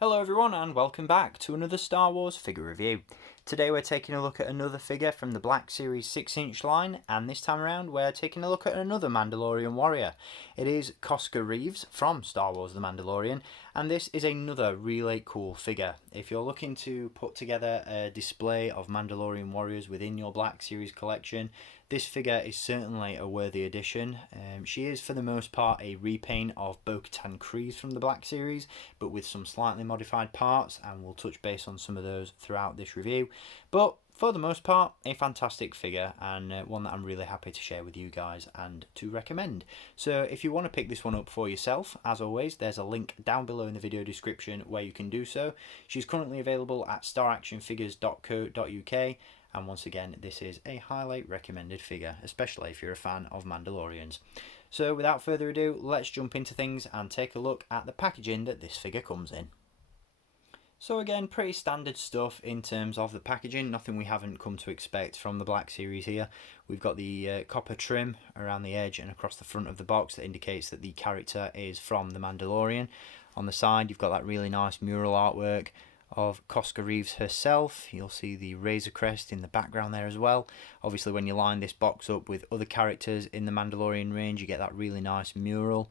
Hello everyone and welcome back to another Star Wars figure review. Today we're taking a look at another figure from the Black Series 6-inch line, and this time around we're taking a look at another Mandalorian warrior. It is Koska Reeves from Star Wars The Mandalorian, and this is another really cool figure. If you're looking to put together a display of Mandalorian warriors within your Black Series collection, this figure is certainly a worthy addition. She is for the most part a repaint of Bo-Katan Kryze from the Black Series, but with some slightly modified parts, and we'll touch base on some of those throughout this review. But for the most part, a fantastic figure, and one that I'm really happy to share with you guys and to recommend. So if you want to pick this one up for yourself, as always, there's a link down below in the video description where you can do so. She's currently available at staractionfigures.co.uk. And once again, this is a highly recommended figure, especially if you're a fan of Mandalorians. So without further ado, let's jump into things and take a look at the packaging that this figure comes in. So again, pretty standard stuff in terms of the packaging, nothing we haven't come to expect from the Black Series here. We've got the copper trim around the edge and across the front of the box that indicates that the character is from the Mandalorian. On the side, you've got that really nice mural artwork of Koska Reeves herself. You'll see the Razor Crest in the background there as well. Obviously when you line this box up with other characters in the Mandalorian range, you get that really nice mural,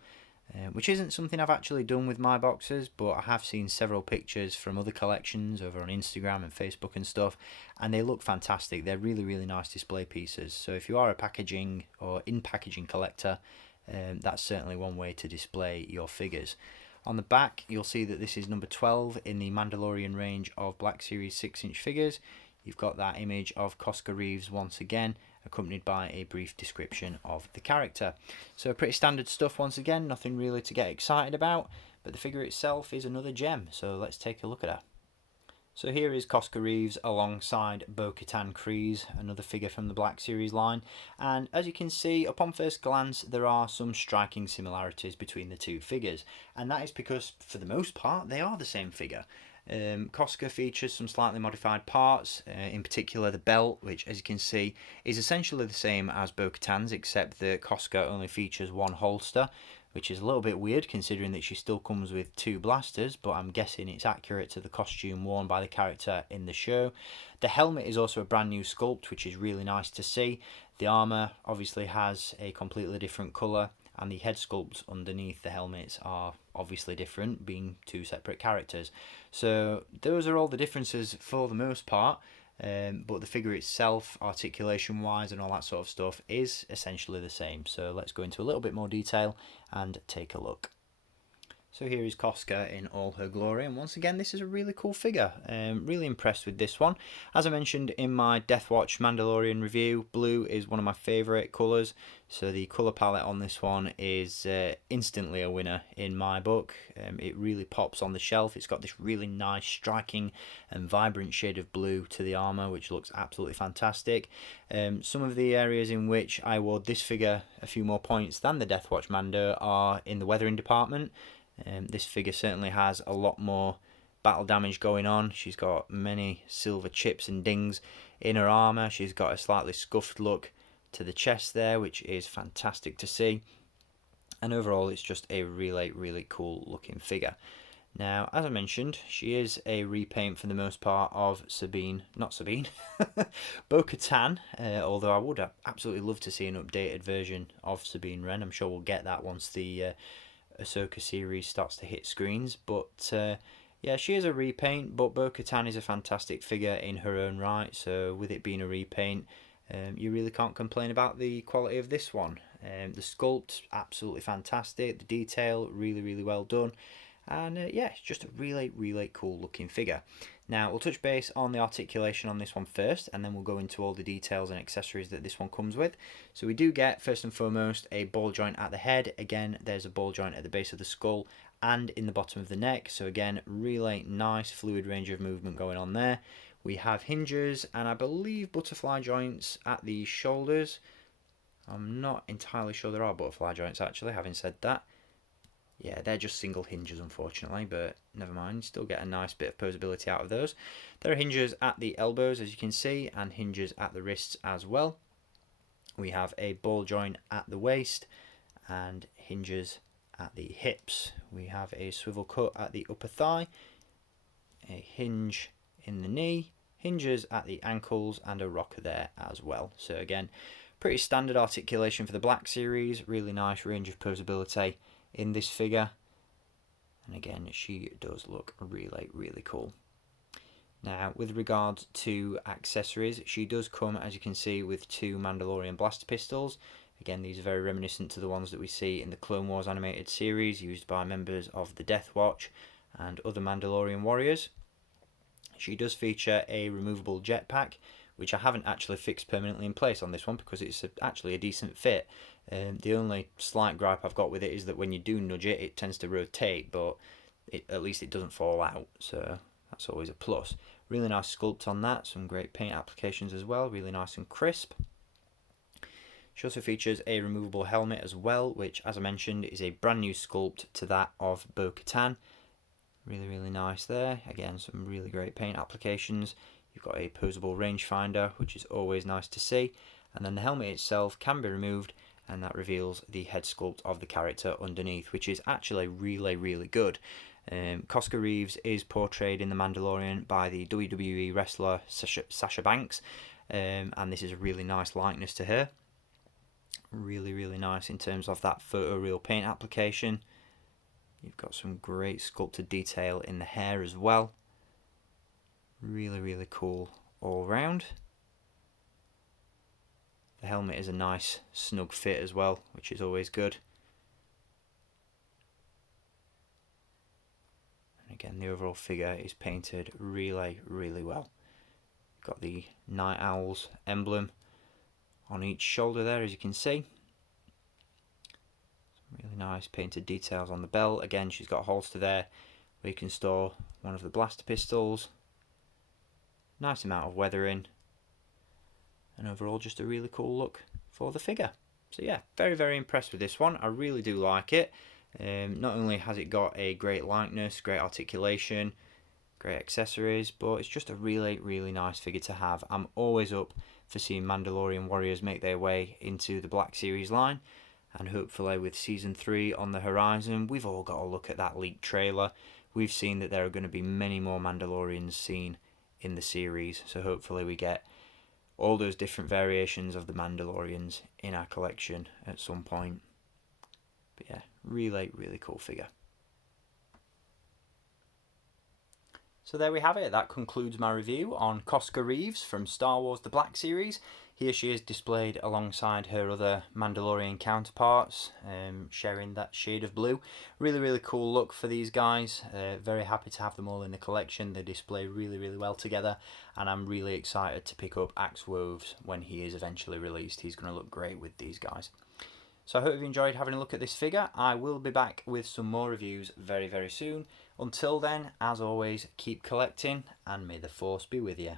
which isn't something I've actually done with my boxes, but I have seen several pictures from other collections over on Instagram and Facebook and stuff, and they look fantastic. They're really nice display pieces. So if you are a packaging or in packaging collector, that's certainly one way to display your figures. On the back, you'll see that this is number 12 in the Mandalorian range of Black Series 6-inch figures. You've got that image of Koska Reeves once again, accompanied by a brief description of the character. So pretty standard stuff once again, nothing really to get excited about, but the figure itself is another gem, so let's take a look at her. So here is Koska Reeves alongside Bo-Katan Kryze, another figure from the Black Series line, and as you can see, upon first glance, there are some striking similarities between the two figures, and that is because, for the most part, they are the same figure. Koska features some slightly modified parts, in particular the belt, which, as you can see, is essentially the same as Bo-Katan's, except that Koska only features one holster, which is a little bit weird considering that she still comes with two blasters, but I'm guessing it's accurate to the costume worn by the character in the show. The helmet is also a brand new sculpt, which is really nice to see. The armour obviously has a completely different colour, and the head sculpts underneath the helmets are obviously different, being two separate characters. So those are all the differences for the most part. But the figure itself, articulation wise and all that sort of stuff, is essentially the same. So let's go into a little bit more detail and take a look. So here is Koska in all her glory, and once again this is a really cool figure. Really impressed with this one. As I mentioned in my Death Watch Mandalorian review, blue is one of my favourite colours, so the colour palette on this one is instantly a winner in my book. It really pops on the shelf. It's got this really nice, striking and vibrant shade of blue to the armour, which looks absolutely fantastic. Some of the areas in which I award this figure a few more points than the Death Watch Mando are in the weathering department. This figure certainly has a lot more battle damage going on. She's got many silver chips and dings in her armour. She's got a slightly scuffed look to the chest there, which is fantastic to see. And overall, it's just a really cool looking figure. Now, as I mentioned, she is a repaint for the most part of Bo-Katan, although I would absolutely love to see an updated version of Sabine Wren. I'm sure we'll get that once the Ahsoka series starts to hit screens, but yeah, she is a repaint, but Bo-Katan is a fantastic figure in her own right, so with it being a repaint, you really can't complain about the quality of this one. The sculpt, absolutely fantastic, the detail, really well done, and yeah, it's just a really cool looking figure. Now, we'll touch base on the articulation on this one first, and then we'll go into all the details and accessories that this one comes with. So we do get, first and foremost, a ball joint at the head. Again, there's a ball joint at the base of the skull and in the bottom of the neck. So again, really nice fluid range of movement going on there. We have hinges and I believe butterfly joints at the shoulders. I'm not entirely sure there are butterfly joints actually, having said that. Yeah, they're just single hinges unfortunately, but never mind, still get a nice bit of posability out of those. There are hinges at the elbows as you can see, and hinges at the wrists as well. We have a ball joint at the waist and hinges at the hips. We have a swivel cut at the upper thigh, a hinge in the knee, hinges at the ankles, and a rocker there as well. So again, pretty standard articulation for the Black Series. Really nice range of posability in this figure. And again, she does look really, really cool. Now, with regards to accessories, she does come, as you can see, with 2 Mandalorian blaster pistols. Again, these are very reminiscent to the ones that we see in the Clone Wars animated series, used by members of the Death Watch and other Mandalorian warriors. She does feature a removable jetpack, which I haven't actually fixed permanently in place on this one because it's actually a decent fit. The only slight gripe I've got with it is that when you do nudge it, it tends to rotate, but at least it doesn't fall out, so that's always a plus. Really nice sculpt on that, some great paint applications as well, really nice and crisp. She also features a removable helmet as well, which, as I mentioned, is a brand new sculpt to that of Bo-Katan. Really nice there. Again, some really great paint applications. You've got a posable rangefinder, which is always nice to see. And then the helmet itself can be removed, and that reveals the head sculpt of the character underneath, which is actually really good. Koska Reeves is portrayed in The Mandalorian by the WWE wrestler Sasha Banks, and this is a really nice likeness to her. Really nice in terms of that photoreal paint application. You've got some great sculpted detail in the hair as well. Really cool all round. The helmet is a nice snug fit as well, which is always good. And again, the overall figure is painted really well. Got the Night Owls emblem on each shoulder there, as you can see. Some really nice painted details on the belt. Again, she's got a holster there where you can store one of the blaster pistols. Nice amount of weathering. And overall, just a really cool look for the figure. So yeah, very impressed with this one. I really do like it. Not only has it got a great likeness, great articulation, great accessories, but it's just a really nice figure to have. I'm always up for seeing Mandalorian warriors make their way into the Black Series line, and hopefully with Season 3 on the horizon, we've all got a look at that leaked trailer. We've seen that there are going to be many more Mandalorians seen in the series, so hopefully we get all those different variations of the Mandalorians in our collection at some point. But yeah, really cool figure. So there we have it. That concludes my review on Koska Reeves from Star Wars The Black Series. Here she is displayed alongside her other Mandalorian counterparts, sharing that shade of blue. Really cool look for these guys. Very happy to have them all in the collection. They display really well together, and I'm really excited to pick up Axe Woves when he is eventually released. He's going to look great with these guys. So I hope you've enjoyed having a look at this figure. I will be back with some more reviews very soon. Until then, as always, keep collecting, and may the Force be with you.